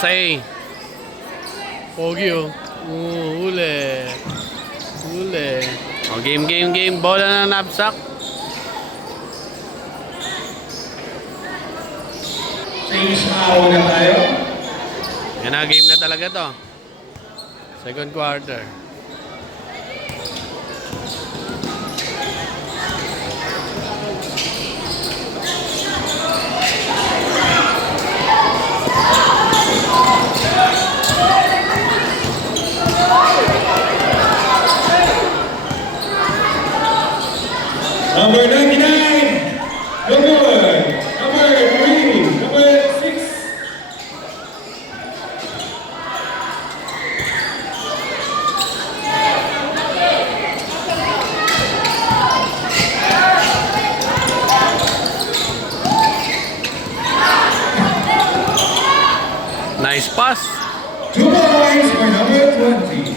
Pasay. Pogi oh. Huli. Huli. Oh, game. Bola na knapsack. Change hour na tayo. Yan na, game na talaga to. Second quarter. Number 99, no good. Number 3, number 6. Nice pass. 2 points for number 20.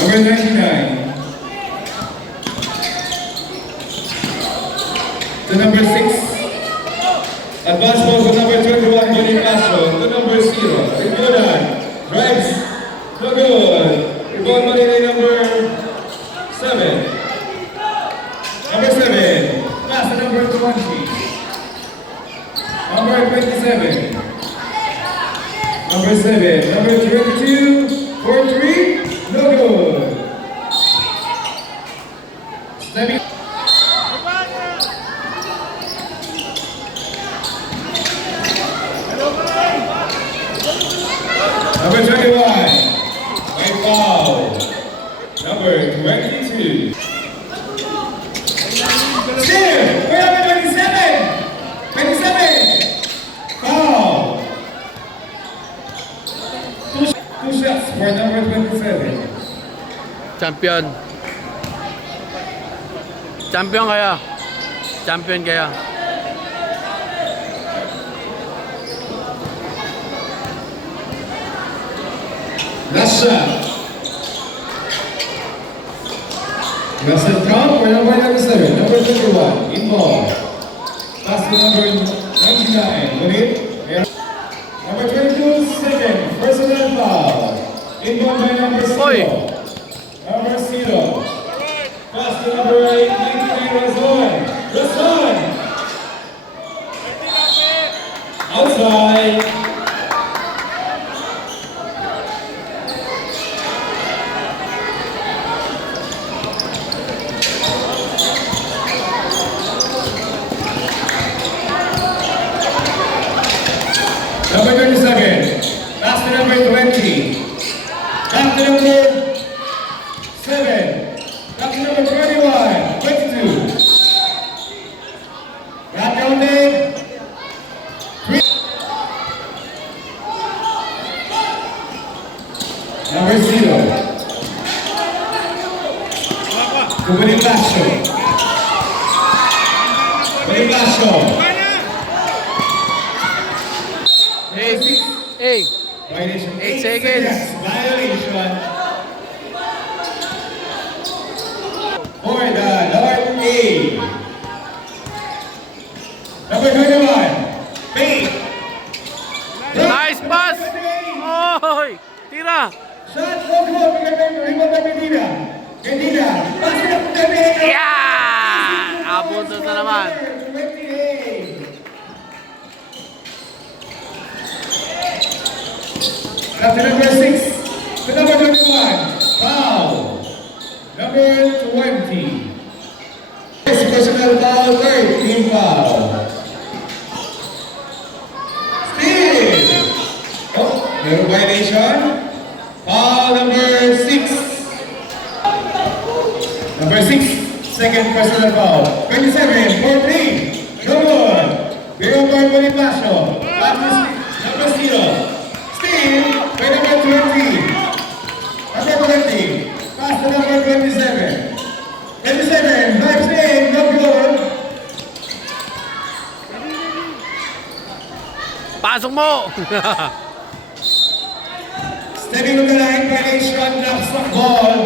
Number 99. To number 6. Advance ball for number 21, Bonifacio. To number 0, Rigunan. Drives. No good. Rebound Manila number 7. Number 7. Pass to number 20. Number 27. Number 7. Number 22. 4-3. No good. Stepping. Number 21. A foul. Number 22. Still, we're number 27. 27. Foul. Two shots for number 27. Champion. Champion kaya. Champion kaya. Last shot. Russell count for number 97, number 21, in ball. Pass to number 99, Munit. Number 22, second, personal foul. In ball by number 0. Number 0. Pass to number 8, 93, Razon. Razon! Outside. Number 27, pass to number 20, back to number 7, back to number 21, 22. Got counted. 3. Number 0. To Bonifacio. Bonifacio. Hey. Violation 8 seconds. Violation. For the North A. Number 21. Faith. Nice pass. Oy! Tira. Shot no good. Rebound by Medina. Medina. Pass it up to Medina. Yeah! Apunto na naman. 28. After number 6, to number 21, foul. Number 20. Personal foul, third team foul. Still. Oh, no violation. Foul number 6. Number 6, second personal foul. 27, 4-3. No good. Zero for Bonifacio. Number 0. Still, by number 20. Number 20. Pass to number 27. 27. Drives in. No good. Pasok mo. Stepping on the line, violation, knocks the ball.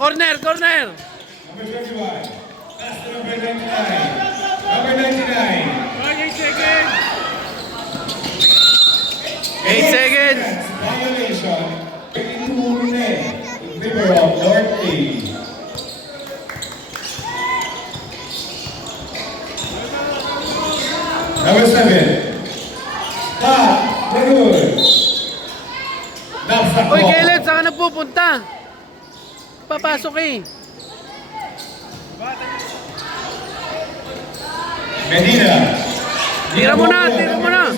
corner, corner. Number 21. Pass to number 99. Number 99. 8 seconds. Violation. 22 men in favor of North A. Number 7. Stop. Good. Napsak Uy, mo. Kailan, saan ka na pupunta? Papasok eh. Medina. Tira mo na, tira mo na.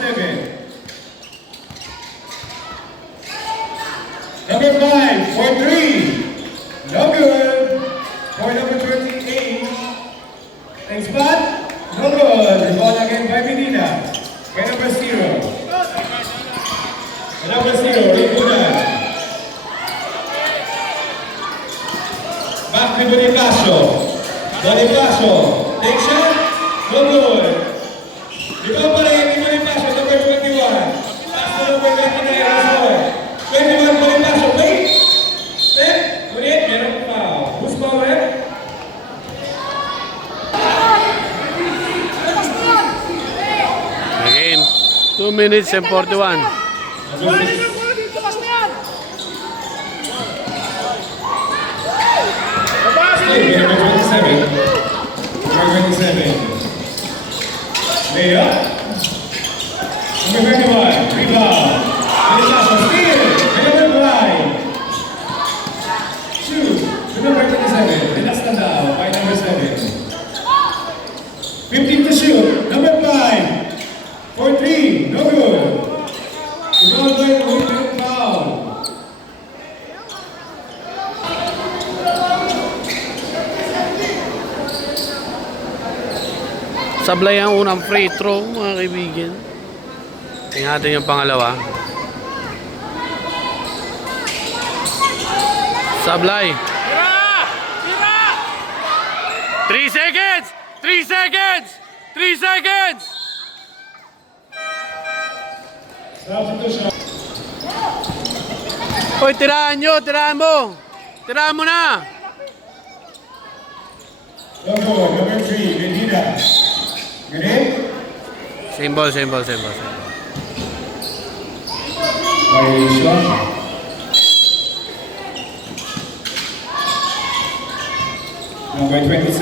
Number 5, for 3. No good. For number 28. Next spot. No good. Rebound again by Medina. By number 0. By number 0, rebound. Back to Bonifacio. Bonifacio. Take shot. No good. Rebound pa rin ni Bonifacio, number 21. Pass to number 29, Razor. 21, Bonifacio. Wait. Step. Ulit. Meron pa. Who's power? Game. 2 minutes and 41. Number 6. Stay. Number 27. Number 27. Layup. Number 31. Rebound. Bonifacio. Steal. Number 5. Shoot. To number 27. Relax na daw. By number 7. 15 to shoot. Number 5. For 3. No good. Rebound by William Foul. Sablay ang unang free throw, mga kaibigan. Tingnan natin yung pangalawa. Sablay. 3 seconds! 3 seconds! 3 seconds! Substitution. Hoy, tirahan nyo! Tirahan mo! Tirahan mo na! Number 3. Medina. Ready? Same ball, same ball, same ball. Same ball. Violation. Number 27.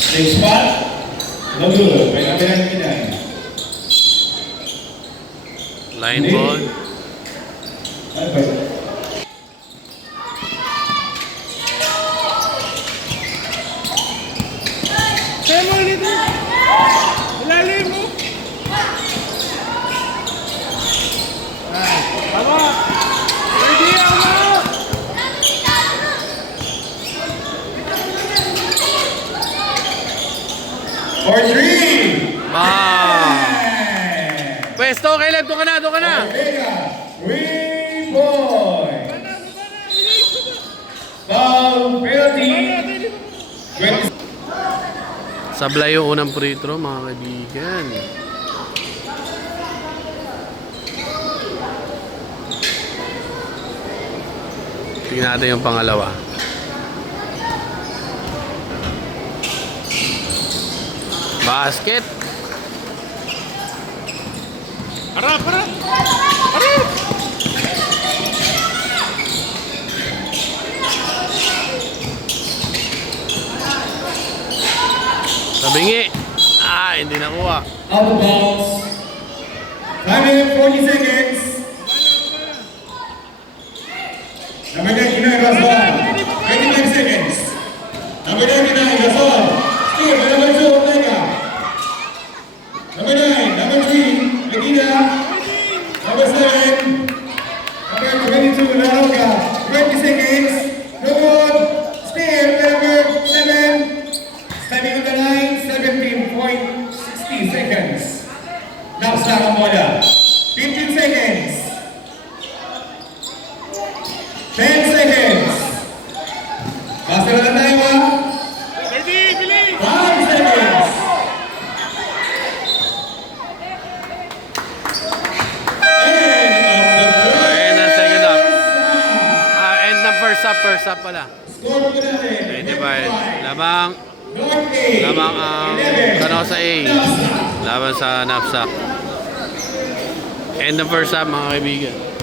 Same spot. No good. By number 99. Line ball. Ano ba? For 3. Pwesto, Caleb, doon ka na, doon ka na. Vega. Boy. Foul penalty. 20. Sablay yung unang free throw, mga kaibigan. Tingnan natin yung pangalawa. Basket. Harap, harap. Harap. Sabingi. Hindi nakuha. Out of bounds. 5 minutes 40 seconds. Number 99, Razor. 25 seconds. Number 99, Razor. Steve, number 2, Omega. Number 9, number 3, Medina. Number 7, number 22, Laroga. 20 seconds. No good. Steve, number 7. Standing on the line, 17.60 seconds. Napsak ang bola. 15 seconds. 10 seconds. Basta na tayo, ha? 5 seconds. End of the Ayan third. ang second first half pala. Score po natin. 25. Lamang North A. Lamang ang 11. Canosa A. Nasa. Laban sa Napsak. End of first half mga kaibigan.